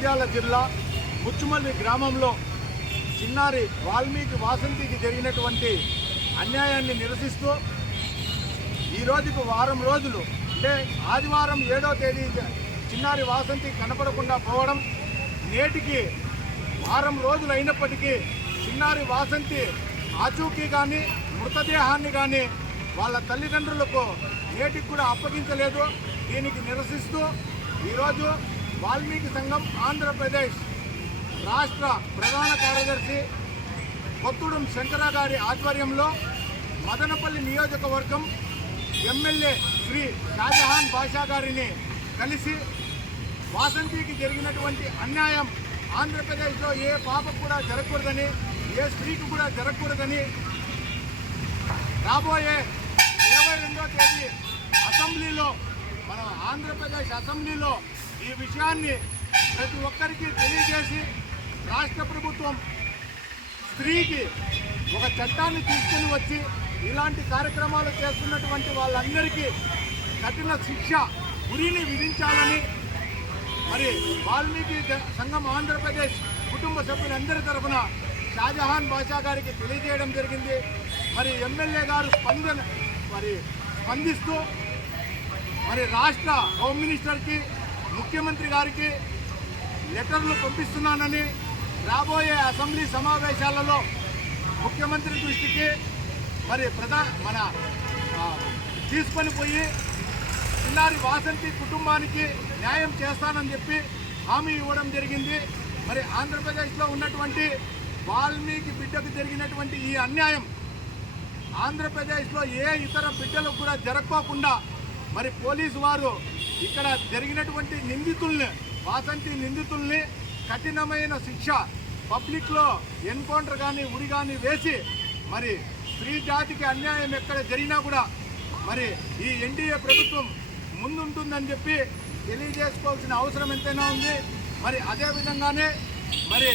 నంద్యాల జిల్లా ముచ్చుమల్లి గ్రామంలో చిన్నారి వాల్మీకి వాసంతికి జరిగినటువంటి అన్యాయాన్ని నిరసిస్తూ ఈ రోజుకు వారం రోజులు అంటే ఆదివారం 7వ తేదీ చిన్నారి వాసంతి కనపడకుండా పోవడం, నేటికి వారం రోజులు అయినప్పటికీ చిన్నారి వాసంతి ఆచూకీ కానీ మృతదేహాన్ని కానీ వాళ్ళ తల్లిదండ్రులకు నేటికి కూడా అప్పగించలేదు. దీనికి నిరసిస్తూ ఈరోజు వాల్మీకి సంఘం ఆంధ్రప్రదేశ్ రాష్ట్ర ప్రధాన కార్యదర్శి కొత్తూడెం శంకర గారి ఆధ్వర్యంలో మదనపల్లి నియోజకవర్గం ఎమ్మెల్యే శ్రీ షాజహాన్ బాషా గారిని కలిసి వాసంతికి జరిగినటువంటి అన్యాయం ఆంధ్రప్రదేశ్లో ఏ పాపకు కూడా జరగకూడదని, ఏ స్త్రీకి కూడా జరగకూడదని రాబోయే 22వ తేదీ అసెంబ్లీలో మన ఆంధ్రప్రదేశ్ అసెంబ్లీలో ఈ విషయాన్ని ప్రతి ఒక్కరికి తెలియజేసి రాష్ట్ర ప్రభుత్వం స్త్రీకి ఒక చట్టాన్ని తీసుకుని వచ్చి ఇలాంటి కార్యక్రమాలు చేస్తున్నటువంటి వాళ్ళందరికీ కఠిన శిక్ష ఉరిని విధించాలని మరి వాల్మీకి సంఘం ఆంధ్రప్రదేశ్ కుటుంబ సభ్యులందరి తరఫున షాజహాన్ బాషా గారికి తెలియజేయడం జరిగింది. మరి ఎమ్మెల్యే గారు స్పందిస్తూ మరి రాష్ట్ర హోమ్ మినిస్టర్కి, ముఖ్యమంత్రి గారికి లెటర్లు పంపిస్తున్నానని రాబోయే అసెంబ్లీ సమావేశాలలో ముఖ్యమంత్రి దృష్టికి మరి తీసుకొని పోయి చిన్నారి వాసంతి కుటుంబానికి న్యాయం చేస్తానని చెప్పి హామీ ఇవ్వడం జరిగింది. మరి ఆంధ్రప్రదేశ్లో ఉన్నటువంటి వాల్మీకి బిడ్డకు జరిగినటువంటి ఈ అన్యాయం ఆంధ్రప్రదేశ్లో ఏ ఇతర బిడ్డలకు కూడా జరగకోకుండా మరి పోలీసు వారు ఇక్కడ జరిగినటువంటి వాసంతి నిందితుల్ని కఠినమైన శిక్ష పబ్లిక్లో ఎన్కౌంటర్ కానీ ఉరి కానీ వేసి మరి స్త్రీ జాతికి అన్యాయం ఎక్కడ జరిగినా కూడా మరి ఈ ఎన్డీఏ ప్రభుత్వం ముందుంటుందని చెప్పి తెలియజేసుకోవాల్సిన అవసరం ఎంతైనా ఉంది. మరి అదేవిధంగానే మరి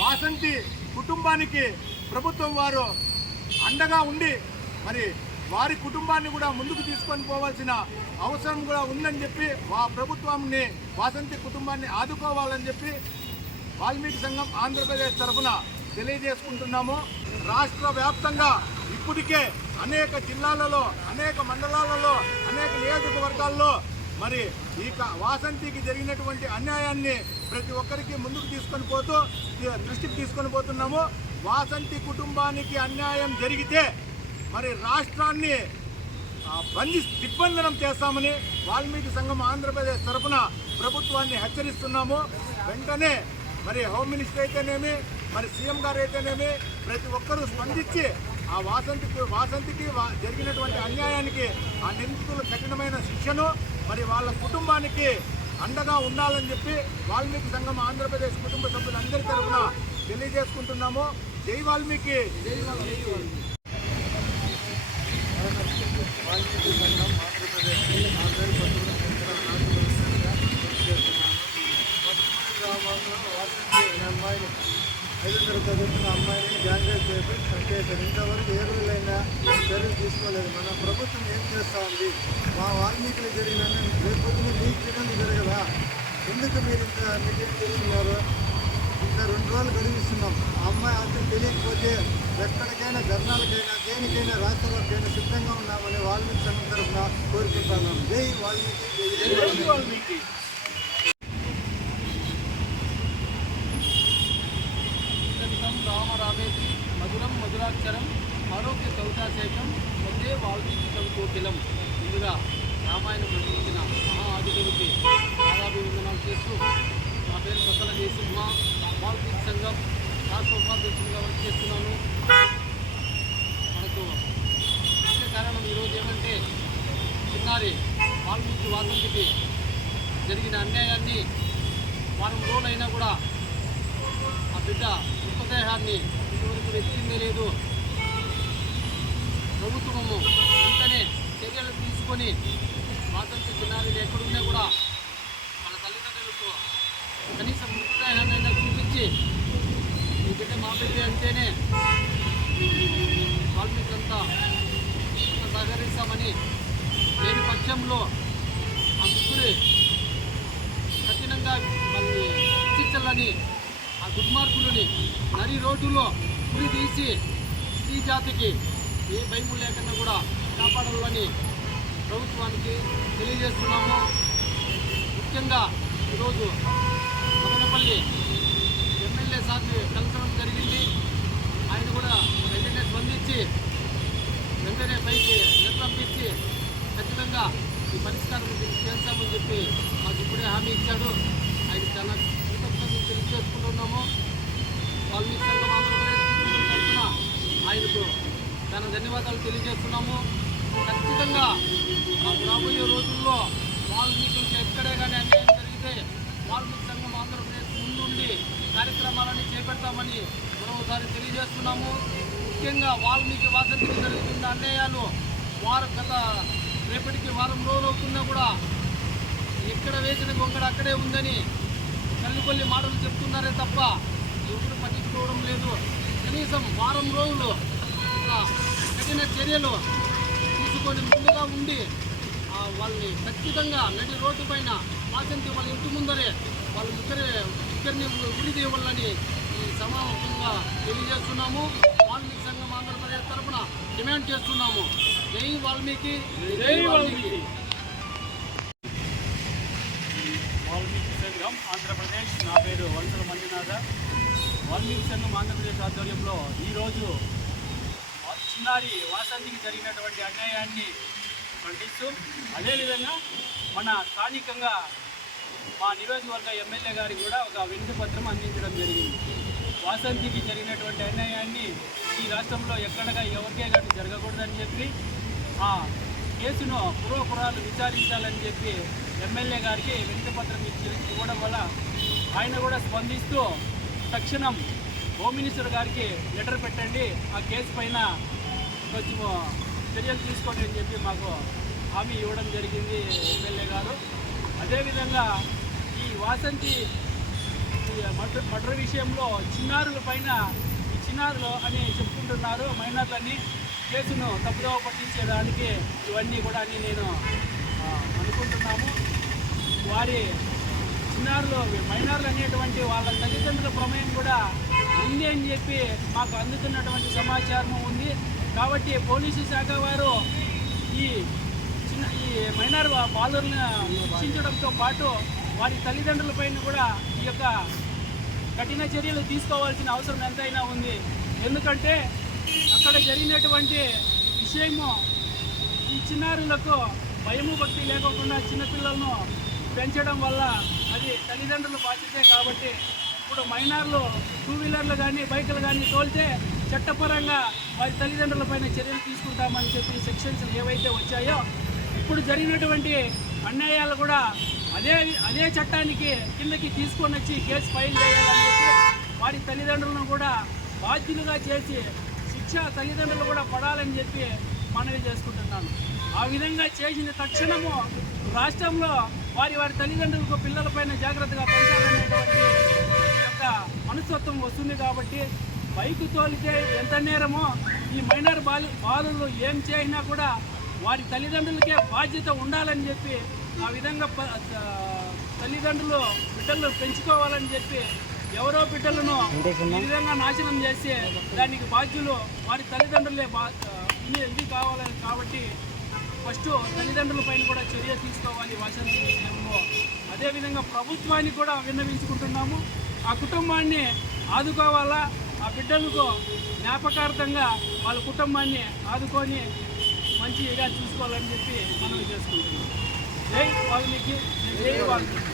వాసంతి కుటుంబానికి ప్రభుత్వం వారు అండగా ఉండి మరి వారి కుటుంబాన్ని కూడా ముందుకు తీసుకొని పోవాల్సిన అవసరం కూడా ఉందని చెప్పి ప్రభుత్వాన్ని వాసంతి కుటుంబాన్ని ఆదుకోవాలని చెప్పి వాల్మీకి సంఘం ఆంధ్రప్రదేశ్ తరఫున తెలియజేసుకుంటున్నాము. రాష్ట్ర వ్యాప్తంగా ఇప్పటికే అనేక జిల్లాలలో, అనేక మండలాలలో, అనేక నియోజకవర్గాల్లో మరి ఈ వాసంతికి జరిగినటువంటి అన్యాయాన్ని ప్రతి ఒక్కరికి ముందుకు దృష్టికి తీసుకొని పోతున్నాము. వాసంతి కుటుంబానికి అన్యాయం జరిగితే మరి రాష్ట్రాన్ని దిగ్బంధనం చేస్తామని వాల్మీకి సంఘం ఆంధ్రప్రదేశ్ తరఫున ప్రభుత్వాన్ని హెచ్చరిస్తున్నాము. వెంటనే మరి హోమ్ మినిస్టర్ అయితేనేమి, మరి సీఎం గారు అయితేనేమి ప్రతి ఒక్కరూ స్పందించి ఆ వాసంతికి జరిగినటువంటి అన్యాయానికి ఆ నిందితుల కఠినమైన శిక్షను మరి వాళ్ళ కుటుంబానికి అండగా ఉండాలని చెప్పి వాల్మీకి సంఘం ఆంధ్రప్రదేశ్ కుటుంబ సభ్యులందరి తరఫున తెలియజేసుకుంటున్నాము. జై వాల్మీకి. వాల్మీకి సంఘం ఆంధ్రప్రదేశ్ నా పేరు కొత్తూడెం గ్రామంలో వాసంతి అమ్మాయిని 5వ తరగతి చదువుతున్న అమ్మాయిని గ్యాంగ్రేప్ చేసి చంపేశారు. ఇంతవరకు ఏ రోజులైనా చర్యలు తీసుకోలేదు. మన ప్రభుత్వం ఏం చేస్తూ ఉంది? మా వాల్మీకులు జరిగిన రేపొద్దున మీకు చికెన్ జరగదా? ఎందుకు మీరు ఇంత నెగ్లెక్ట్ చేస్తున్నారు? ఇంకా 2 రోజులు గడిపిస్తున్నాం. ఆ అమ్మాయి అతను తెలియకపోతే ఎక్కడికైనా ధర్నాలకైనా దేనికైనా రాష్ట్రాలకైనా సిద్ధంగా ఉన్నామని వాల్మీకి సంఘం తరఫున కోరుకుంటున్నాం. జై వాల్మీకి. జై వాల్మీకి. రామరామేతి మధురం మధురాక్షరం ఆరోగ్య కవితాశేఖం వందే వాల్మీకి కవికోకిలం. ముందుగా రామాయణం రచించిన మహా ఆదికవికి పాదాభివందనాలు చేస్తూ నా పేరు కొత్తల జయసింహ, వాల్మీకి సంఘం రాష్ట్ర ఉపాధ్యక్షునిగా వర్క్ చేస్తున్నాను. మనకు ముఖ్య కారణం ఈరోజు ఏమంటే చిన్నారి వాల్మీకి వాసంతికి జరిగిన అన్యాయాన్ని వారం రోజులైనా కూడా ఆ బిడ్డ మృతదేహాన్ని ఇంతవరకు వెతికిందే లేదు. ప్రభుత్వము వెంటనే చర్యలు తీసుకొని వాసంతి చిన్నారిని ఎక్కడున్నా కూడా వాళ్ళ తల్లిదండ్రులకు కనీసం మృతదేహాన్ని చూపించి ఈ బిడ్డ మా బిడ్డ అంటేనే వాల్మీకంతా సహకరిస్తామని, లేని పక్షంలో ఆ ముగ్గురు కఠినంగా మళ్ళీ దుర్మార్గులని ఆ దుర్మార్గులని నరి రోడ్డులో ఉరి తీసి ఈ జాతికి ఏ భయం లేకుండా కూడా కాపాడాలని ప్రభుత్వానికి తెలియజేస్తున్నాము. ముఖ్యంగా ఈరోజు మదనపల్లి ఎమ్మెల్యే సార్ని కలసడం జరిగింది. ఆయన కూడా వెంటనే స్పందించి వెంటనే పైకి నిర్ణయించి ఖచ్చితంగా ఈ పరిష్కారం చేస్తామని చెప్పి మాకు ఇప్పుడే హామీ ఇచ్చాడు. ఆయన చాలా కృతజ్ఞతలు తెలియజేసుకుంటున్నాము. వాల్మీకి సంఘం ఆంధ్రప్రదేశ్ తరఫున ఆయనకు చాలా ధన్యవాదాలు తెలియజేస్తున్నాము. ఖచ్చితంగా మాకు రాబోయే రోజుల్లో వాల్మీకులకు ఎక్కడే కానీ అన్యాయం జరిగితే వాల్మీకి సంఘం ఆంధ్రప్రదేశ్ ముందుండి కార్యక్రమాలని చేపడతామని మరోసారి తెలియజేస్తున్నాము. ముఖ్యంగా వాల్మీకి వాసంతికి జరుగుతున్న అన్యాయాలు గత రేపటికి వారం రోజులు అవుతున్నా కూడా ఎక్కడ వేసిన గొంగడ అక్కడే ఉందని కల్లికొల్లి మాటలు చెప్తున్నారే తప్ప ఎవరు పట్టించుకోవడం లేదు. కనీసం వారం రోజులు కఠిన చర్యలు తీసుకొని ముందుగా ఉండి వాళ్ళని ఖచ్చితంగా నడి రోడ్డు పైన వాసంతి వాళ్ళ ఇంటి ముందరే వాళ్ళ ఇద్దరిని ఉరి తీయవాలని ఈ సమావేశంగా తెలియజేస్తున్నాము. వాల్మీకి సంఘం ఆంధ్రప్రదేశ్ తరఫున డిమాండ్ చేస్తున్నాము. జై వాల్మీకి, జై వాల్మీకి. వాల్మీకి సంఘం ఆంధ్రప్రదేశ్. నా పేరు వలసల మంజునాథ. వాల్మీకి సంఘం ఆంధ్రప్రదేశ్ ఆధ్వర్యంలో ఈరోజు చిన్నారి వాసంతికి జరిగినటువంటి అన్యాయాన్ని ఖండిస్తూ అదేవిధంగా మన స్థానికంగా మా నియోజకవర్గ ఎమ్మెల్యే గారికి కూడా ఒక వినతి పత్రం అందించడం జరిగింది. వాసంతికి జరిగినటువంటి అన్యాయాన్ని ఈ రాష్ట్రంలో ఎక్కడగా ఎవరికే కానీ జరగకూడదని చెప్పి ఆ కేసును పూర్వపురాలు విచారించాలని చెప్పి ఎమ్మెల్యే గారికి వినతి పత్రం ఇవ్వడం వల్ల ఆయన కూడా స్పందిస్తూ తక్షణం హోమ్ మినిస్టర్ గారికి లెటర్ పెట్టండి, ఆ కేసు పైన కొంచెం చర్యలు తీసుకోండి అని చెప్పి మాకు హామీ ఇవ్వడం జరిగింది ఎమ్మెల్యే గారు. అదేవిధంగా ఈ వాసంతి మర్డర్ విషయంలో చిన్నారుల పైన ఈ చిన్నారులు అని చెప్పుకుంటున్నారు మైనర్లని కేసును తప్పుదోవ పట్టించేదానికి ఇవన్నీ కూడా అని నేను అనుకుంటున్నాము. వారి చిన్నారులు మైనర్లు అనేటువంటి వాళ్ళ తల్లిదండ్రుల ప్రమేయం కూడా ఉంది అని చెప్పి మాకు అందుతున్నటువంటి సమాచారం ఉంది. కాబట్టి పోలీసు శాఖ వారు ఈ మైనర్ బాలులను శిక్షించడంతో పాటు వారి తల్లిదండ్రులపైన కూడా ఈ యొక్క కఠిన చర్యలు తీసుకోవాల్సిన అవసరం ఎంతైనా ఉంది. ఎందుకంటే అక్కడ జరిగినటువంటి విషయము ఈ చిన్నారులకు భయము భక్తి లేకుండా చిన్నపిల్లలను పెంచడం వల్ల అది తల్లిదండ్రుల బాధ్యతే. కాబట్టి ఇప్పుడు మైనర్లు 2 వీలర్లు కానీ బైకులు కానీ తోలితే చట్టపరంగా వారి తల్లిదండ్రులపైన చర్యలు తీసుకుంటామని చెప్పి సెక్షన్స్ ఏవైతే వచ్చాయో ఇప్పుడు జరిగినటువంటి అన్యాయాలు కూడా అదే చట్టానికి కిందకి తీసుకొని వచ్చి కేసు ఫైల్ చేయాలని చెప్పి వారి తల్లిదండ్రులను కూడా బాధ్యులుగా చేసి శిక్ష తల్లిదండ్రులు కూడా పడాలని చెప్పి మనవి చేసుకుంటున్నాను. ఆ విధంగా చేసిన తక్షణము రాష్ట్రంలో వారి తల్లిదండ్రులకు పిల్లలపైన జాగ్రత్తగా పెంచాలనేటువంటి యొక్క మనస్తత్వం వస్తుంది. కాబట్టి బైకు తోలితే ఎంత నేరమో ఈ మైనర్ బాలులు ఏం చేసినా కూడా వారి తల్లిదండ్రులకే బాధ్యత ఉండాలని చెప్పి ఆ విధంగా తల్లిదండ్రులు బిడ్డలు పెంచుకోవాలని చెప్పి ఎవరో బిడ్డలను ఈ విధంగా నాశనం చేస్తే దానికి బాధ్యులు వారి తల్లిదండ్రులే ఇది కావాలని. కాబట్టి ఫస్ట్ తల్లిదండ్రుల పైన కూడా చర్య తీసుకోవాలి వాసంతి విషయంలో. అదేవిధంగా ప్రభుత్వాన్ని కూడా విన్నవించుకుంటున్నాము. ఆ కుటుంబాన్ని ఆదుకోవాలా, ఆ బిడ్డలకు జ్ఞాపకార్థంగా వాళ్ళ కుటుంబాన్ని ఆదుకొని మంచిగా చూసుకోవాలని చెప్పి మనం చేసుకుంటున్నాం. జై వాల్మీకి, జై వాల్మీకి.